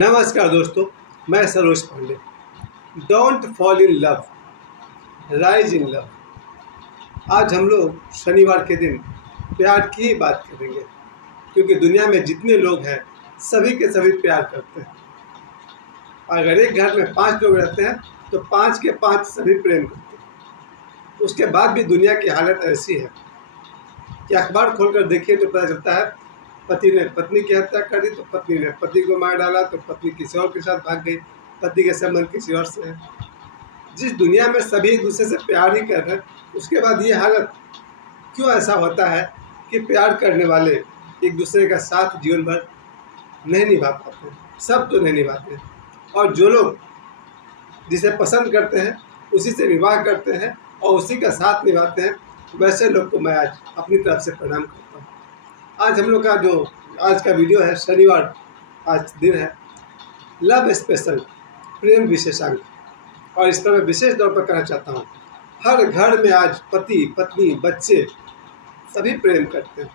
नमस्कार दोस्तों, मैं Saroj Pandey. Don't fall in love, rise in love. आज हम लोग शनिवार के दिन प्यार की ही बात करेंगे, क्योंकि दुनिया में जितने लोग हैं सभी के सभी प्यार करते हैं। अगर एक घर में 5 लोग रहते हैं तो 5 के 5 सभी प्रेम करते हैं। उसके बाद भी दुनिया की हालत ऐसी है कि अखबार खोलकर देखिए तो पता चलता है पति ने पत्नी की हत्या कर दी, तो पत्नी ने पति को मार डाला, तो पत्नी किसी और के साथ भाग गई, पति के संबंध किसी और से है। जिस दुनिया में सभी एक दूसरे से प्यार ही कर रहे हैं, उसके बाद ये हालत क्यों ऐसा होता है कि प्यार करने वाले एक दूसरे का साथ जीवन भर नहीं निभा पाते। सब तो नहीं निभाते, और जो लोग जिसे पसंद करते हैं उसी से विवाह करते हैं और उसी का साथ निभाते हैं, वैसे लोग को मैं आज अपनी तरफ से प्रणाम करता हूँ। आज हम लोग का जो आज का वीडियो है, शनिवार आज दिन है, लव स्पेशल, प्रेम विशेषांक। और इस पर मैं विशेष तौर पर कहना चाहता हूँ, हर घर में आज पति पत्नी बच्चे सभी प्रेम करते हैं,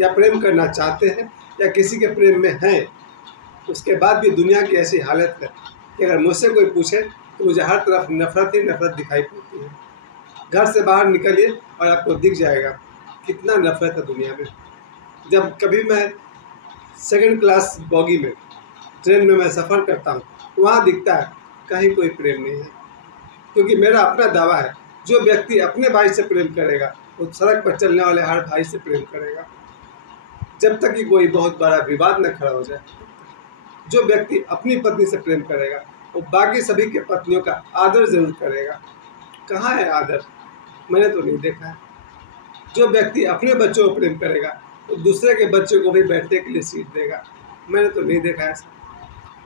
या प्रेम करना चाहते हैं, या किसी के प्रेम में हैं। उसके बाद भी दुनिया की ऐसी हालत है कि अगर मुझसे कोई पूछे तो मुझे हर तरफ नफरत ही नफरत दिखाई पड़ती है। घर से बाहर निकलिए और आपको दिख जाएगा कितना नफरत है दुनिया में। जब कभी मैं सेकंड क्लास बॉगी में ट्रेन में मैं सफ़र करता हूँ, वहाँ दिखता है कहीं कोई प्रेम नहीं है, क्योंकि मेरा अपना दावा है, जो व्यक्ति अपने भाई से प्रेम करेगा वो सड़क पर चलने वाले हर भाई से प्रेम करेगा, जब तक कि कोई बहुत बड़ा विवाद न खड़ा हो जाए। जो व्यक्ति अपनी पत्नी से प्रेम करेगा वो बाकी सभी के पत्नियों का आदर जरूर करेगा। कहाँ है आदर? मैंने तो नहीं देखा है। जो व्यक्ति अपने बच्चों को प्रेम करेगा तो दूसरे के बच्चों को भी बैठने के लिए सीट देगा। मैंने तो नहीं देखा ऐसा।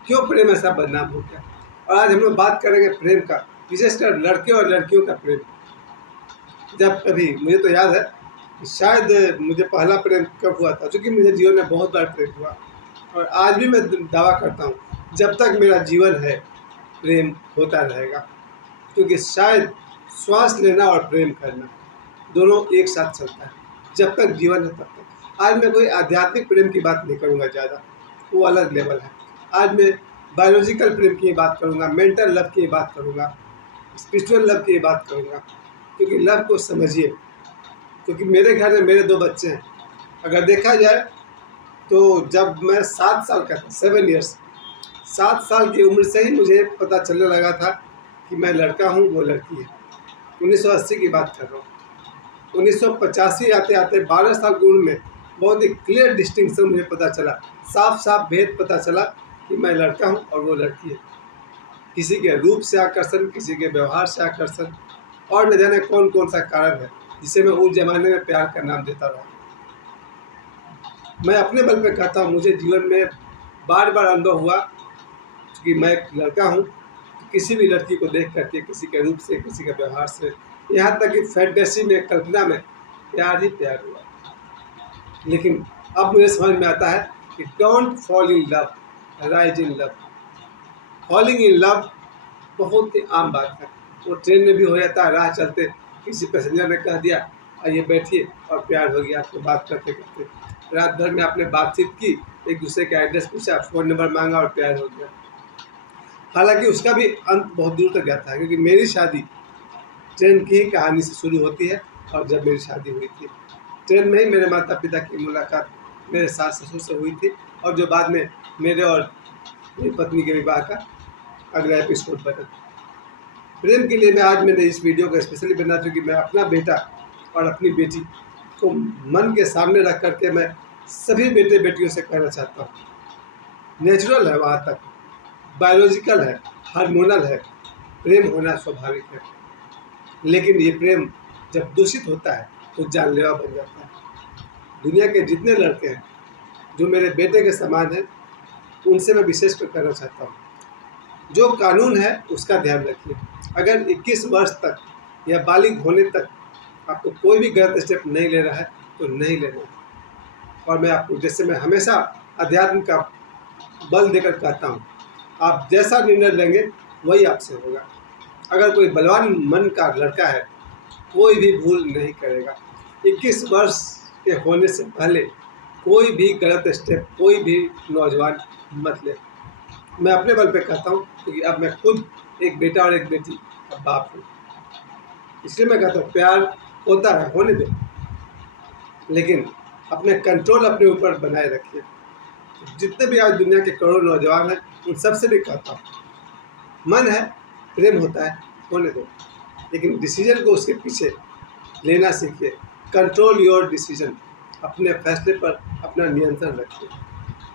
क्यों प्रेम ऐसा बदनाम हो गया? और आज हम लोग बात करेंगे प्रेम का, विशेषकर लड़के और लड़कियों का प्रेम। जब कभी मुझे तो याद है कि शायद मुझे पहला प्रेम कब हुआ था, क्योंकि मुझे जीवन में बहुत बार प्रेम हुआ, और आज भी मैं दावा करता हूँ जब तक मेरा जीवन है प्रेम होता रहेगा, क्योंकि शायद श्वास लेना और प्रेम करना दोनों एक साथ चलता है। जब तक जीवन है तब तक। आज मैं कोई आध्यात्मिक प्रेम की बात नहीं करूँगा ज़्यादा, वो अलग लेवल है। आज मैं बायोलॉजिकल प्रेम की बात करूँगा, मेंटल लव की बात करूँगा, स्पिरिचुअल लव की बात करूँगा, क्योंकि लव को समझिए। क्योंकि मेरे घर में मेरे 2 बच्चे हैं। अगर देखा जाए तो जब मैं 7 साल का था, 7 ईयर्स, 7 साल की उम्र से ही मुझे पता चलने लगा था कि मैं लड़का हूँ, वो लड़की है। 1980 की बात कर रहा हूँ। 1985 आते आते 12 साल की उम्र में बहुत ही क्लियर डिस्टिंक्शन मुझे पता चला, साफ साफ भेद पता चला कि मैं लड़का हूँ और वो लड़की है। किसी के रूप से आकर्षण, किसी के व्यवहार से आकर्षण, और न जाने कौन कौन सा कारण है जिसे मैं उस जमाने में प्यार का नाम देता रहा। मैं अपने बल पे कहता हूँ, मुझे जीवन में बार बार अनुभव हुआ कि मैं एक लड़का हूँ, किसी भी लड़की को देख करके, किसी के रूप से, किसी के व्यवहार से, यहाँ तक कि फैंटेसी में, कल्पना में प्यार ही प्यार हुआ। लेकिन अब मुझे समझ में आता है कि don't fall in love, rise in love. Falling in love बहुत ही आम बात है। वो ट्रेन में भी हो जाता है, राह चलते किसी पैसेंजर ने कह दिया आइए बैठिए, और प्यार हो गया आपको बात करते करते। रात भर में आपने बातचीत की, एक दूसरे का एड्रेस पूछा, फ़ोन नंबर मांगा और प्यार हो गया। हालांकि उसका भी अंत बहुत दूर तक जाता है, क्योंकि मेरी शादी ट्रेन की ही कहानी से शुरू होती है। और जब मेरी शादी हुई थी, ट्रेन में ही मेरे माता पिता की मुलाकात मेरे सास ससुर से हुई थी, और जो बाद में मेरे और मेरी पत्नी के विवाह का अगला एपिसोड बना। प्रेम के लिए मैं आज मैंने इस वीडियो को स्पेशली बना, चूँकि मैं अपना बेटा और अपनी बेटी को मन के सामने रख करके मैं सभी बेटे बेटियों से कहना चाहता हूँ, नेचुरल है, वहाँ तक बायोलॉजिकल है, हार्मोनल है, प्रेम होना स्वाभाविक है। लेकिन ये प्रेम जब दूषित होता है तो जानलेवा बन जाता है। दुनिया के जितने लड़के हैं जो मेरे बेटे के समान हैं, उनसे मैं विशेष कर कहना चाहता हूँ, जो कानून है उसका ध्यान रखिए। अगर 21 वर्ष तक या बालिग होने तक आपको कोई भी गलत स्टेप नहीं ले रहा है तो नहीं लेना है। और मैं आपको, जैसे मैं हमेशा अध्यात्म का बल देकर कहता हूँ, आप जैसा निर्णय लेंगे वही आपसे होगा। अगर कोई बलवान मन का लड़का है, कोई भी भूल नहीं करेगा। 21 वर्ष के होने से पहले कोई भी गलत स्टेप कोई भी नौजवान मत ले। मैं अपने बल पे कहता हूँ क्योंकि अब मैं खुद एक बेटा और एक बेटी अब बाप हूँ, इसलिए मैं कहता हूँ प्यार होता है, होने दो, लेकिन अपने कंट्रोल अपने ऊपर बनाए रखिए। जितने भी आज दुनिया के करोड़ों नौजवान हैं उन सबसे भी कहता हूँ मन है, प्रेम होता है, होने दो, लेकिन डिसीजन को उसके पीछे लेना सीखिए। कंट्रोल योर डिसीजन, अपने फैसले पर अपना नियंत्रण रखिए,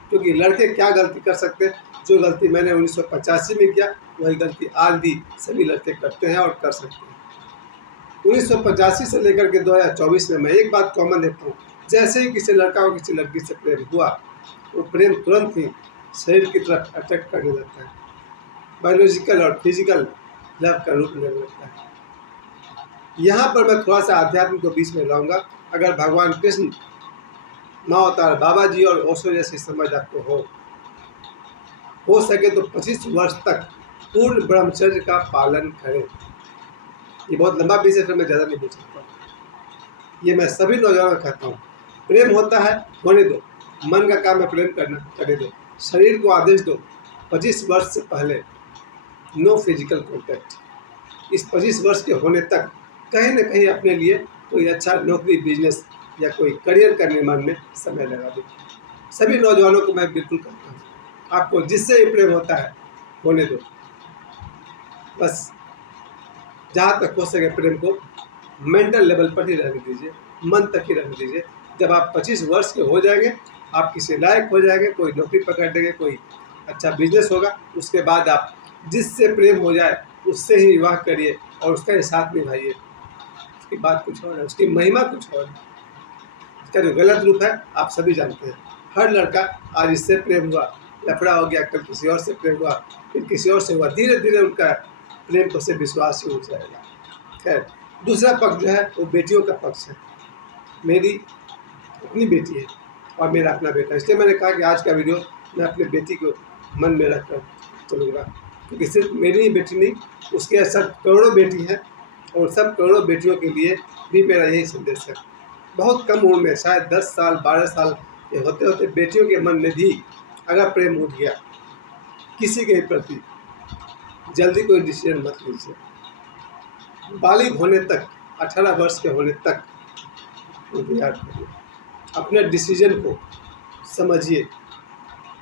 क्योंकि लड़के क्या गलती कर सकते हैं, जो गलती मैंने 1985 में किया वही गलती आज भी सभी लड़के करते हैं और कर सकते हैं। 1985 से लेकर के 2024 में मैं एक बात कॉमन देखता हूँ, जैसे ही किसी लड़का और किसी लड़की से प्रेम हुआ वो प्रेम तुरंत ही शरीर की तरफ अट्रैक्ट करने लगता है, बायोलॉजिकल और फिजिकल लव का रूप लेने लगता है। यहाँ पर मैं थोड़ा सा आध्यात्म को बीच में लाऊंगा। अगर भगवान कृष्ण, माँ अवतार बाबा जी और ओशो जैसी समझ आपको हो सके तो 25 वर्ष तक पूर्ण ब्रह्मचर्य का पालन करें। ये बहुत लंबा विषय है, मैं ज़्यादा नहीं बोल सकता। ये मैं सभी नौजवानों को कहता हूँ, प्रेम होता है, होने दो, मन का काम है प्रेम करना, करने दो। शरीर को आदेश दो 25 वर्ष से पहले नो फिजिकल कॉन्टैक्ट। इस 25 वर्ष के होने तक कहीं न कहीं अपने लिए कोई अच्छा नौकरी, बिजनेस या कोई करियर का निर्माण में समय लगा दो। सभी नौजवानों को मैं बिल्कुल कहता हूँ, आपको जिससे भी प्रेम होता है होने दो, बस जहाँ तक हो सके प्रेम को मेंटल लेवल पर ही रहने दीजिए, मन तक ही रहने दीजिए। जब आप 25 वर्ष के हो जाएंगे, आप किसी लायक हो जाएंगे, कोई नौकरी पकड़ लेंगे, कोई अच्छा बिजनेस होगा, उसके बाद आप जिससे प्रेम हो जाए उससे ही विवाह करिए और उसका ही साथ निभाइए। उसकी बात कुछ और है, उसकी महिमा कुछ और है। इसका जो गलत रूप है आप सभी जानते हैं। हर लड़का आज इससे प्रेम हुआ, लफड़ा हो गया, कल किसी और से प्रेम हुआ, फिर किसी और से हुआ, धीरे धीरे उनका प्रेम पर से विश्वास ही हो जाएगा। खैर, दूसरा पक्ष जो है वो बेटियों का पक्ष है। मेरी अपनी बेटी है और मेरा अपना बेटा, इसलिए मैंने कहा कि आज का वीडियो मैं अपनी बेटी को मन में रख कर चलूँगा, क्योंकि सिर्फ मेरी ही बेटी नहीं, उसके सब करोड़ों बेटी हैं और सब करोड़ों बेटियों के लिए भी मेरा यही संदेश है। बहुत कम उम्र में, शायद 10 साल 12 साल के होते होते बेटियों के मन में भी अगर प्रेम उठ गया किसी के प्रति, जल्दी कोई डिसीजन मत लीजिए। बालिग होने तक, 18 वर्ष के होने तक इंतजार करिए, अपने डिसीजन को समझिए।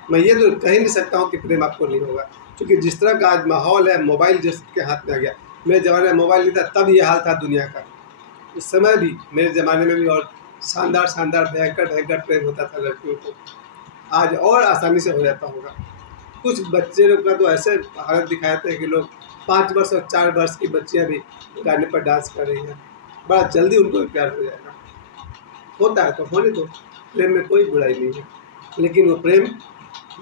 मैं ये तो कह ही नहीं सकता हूँ कि प्रेम आपको नहीं होगा, क्योंकि जिस तरह का आज माहौल है, मोबाइल जिसके हाथ में आ गया। मेरे ज़माने में मोबाइल नहीं था तब ये हाल था दुनिया का, उस समय भी मेरे ज़माने में भी और शानदार शानदार भयंकर भयंकर प्रेम होता था लड़कियों को। आज और आसानी से हो जाता होगा। कुछ बच्चे लोग का तो ऐसे हालत दिखाते हैं कि लोग 5 वर्ष और 4 वर्ष की बच्चियां भी गाने पर डांस कर रही हैं, बड़ा जल्दी उनको प्यार हो जाएगा। होता है तो होने दो, प्रेम में कोई बुराई नहीं है, लेकिन वो प्रेम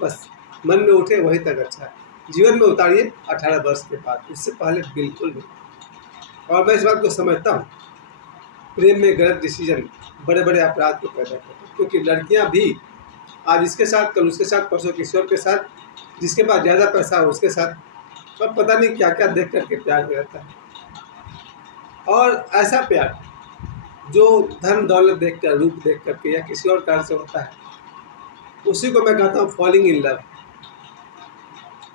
बस मन में उठे वहीं तक अच्छा है। जीवन में उतारिए 18 वर्ष के बाद, उससे पहले बिल्कुल नहीं। और मैं इस बात को समझता हूँ, प्रेम में गलत डिसीजन बड़े बड़े अपराध को पैदा करते हैं, क्योंकि लड़कियाँ भी आज इसके साथ, कल उसके साथ, परसों किसी और के साथ, जिसके पास ज़्यादा पैसा हो उसके साथ, पर पता नहीं क्या क्या देख करके प्यार हो जाता है। और ऐसा प्यार जो धन दौलत देख कर, रूप देख करके या किसी और कारण से होता है, उसी को मैं कहता हूँ फॉलिंग इन लव।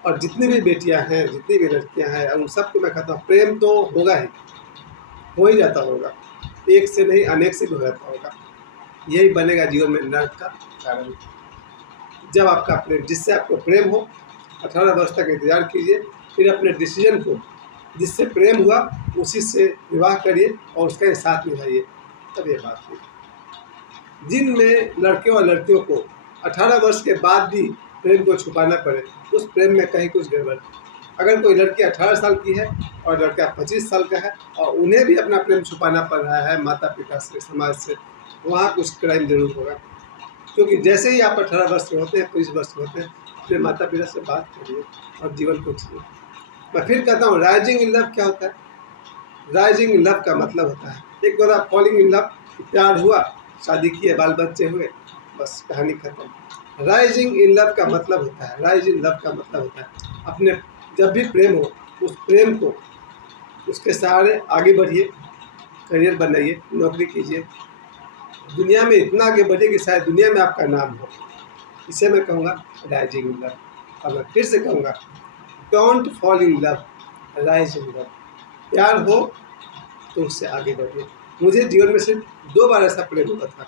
और जितनी भी बेटियां हैं, जितनी भी लड़कियां हैं, उन सबको मैं कहता हूँ प्रेम तो होगा ही, हो ही जाता होगा, एक से नहीं अनेक से भी हो जाता होगा। यही बनेगा जीवन में नर्क का कारण। जब आपका प्रेम, जिससे आपको प्रेम हो, 18 वर्ष तक इंतजार कीजिए, फिर अपने डिसीजन को, जिससे प्रेम हुआ उसी से विवाह करिए और उसका ही साथ निभाइए, तब ये बात हुई। जिनमें लड़के और लड़कियों को 18 वर्ष के बाद भी प्रेम को छुपाना पड़े, उस प्रेम में कहीं कुछ गड़बड़। अगर कोई लड़की 18 साल की है और लड़का 25 साल का है और उन्हें भी अपना प्रेम छुपाना पड़ रहा है माता पिता से, समाज से, वहाँ कुछ क्राइम जरूर होगा। क्योंकि जैसे ही आप 18 वर्ष के होते हैं, 25 वर्ष के होते हैं, अपने माता पिता से बात करिए और जीवन को जिए। मैं फिर कहता हूँ, राइजिंग इन लव क्या होता है? राइजिंग इन लव का मतलब होता है, एक बार आप फॉलिंग इन लव, प्यार हुआ, शादी किए, बाल बच्चे हुए, बस कहानी खत्म। राइजिंग इन लव का मतलब होता है, राइज इन लव का मतलब होता है अपने, जब भी प्रेम हो उस प्रेम को, उसके सहारे आगे बढ़िए, करियर बनाइए, नौकरी कीजिए, दुनिया में इतना आगे बढ़िए कि शायद दुनिया में आपका नाम हो। इसे मैं कहूँगा राइजिंग इन लव। और मैं फिर से कहूँगा, don't fall in love, rise in love. प्यार हो तो उससे आगे बढ़िए। मुझे जीवन में सिर्फ 2 बार ऐसा प्रेम हुआ था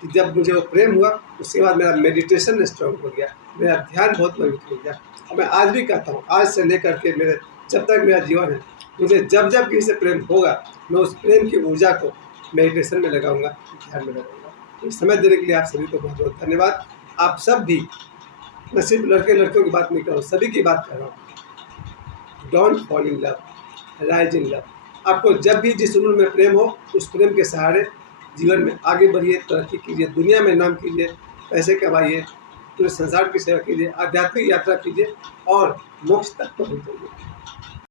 कि जब मुझे वो प्रेम हुआ, उसके बाद मेरा मेडिटेशन स्ट्रॉन्ग हो गया, मेरा ध्यान बहुत मजबूत हो गया। और मैं आज भी कहता हूँ, आज से लेकर के मेरे जब तक मेरा जीवन है, मुझे जब जब किसी से प्रेम होगा, मैं उस प्रेम की ऊर्जा को मेडिटेशन में लगाऊंगा, ध्यान में लगाऊंगा। तो समय देने के लिए आप सभी को बहुत बहुत धन्यवाद। आप सब भी, मैं सिर्फ लड़के लड़कियों की बात नहीं कर रहा हूँ, सभी की बात कर रहा हूँ। Don't fall in love, rise in love. आपको जब भी जिस उम्र में प्रेम हो, उस प्रेम के सहारे जीवन में आगे बढ़िए, तरक्की कीजिए, दुनिया में नाम कीजिए, पैसे कमाइए, पूरे संसार की सेवा कीजिए, आध्यात्मिक यात्रा कीजिए और मोक्ष तक पहुँच जाइए।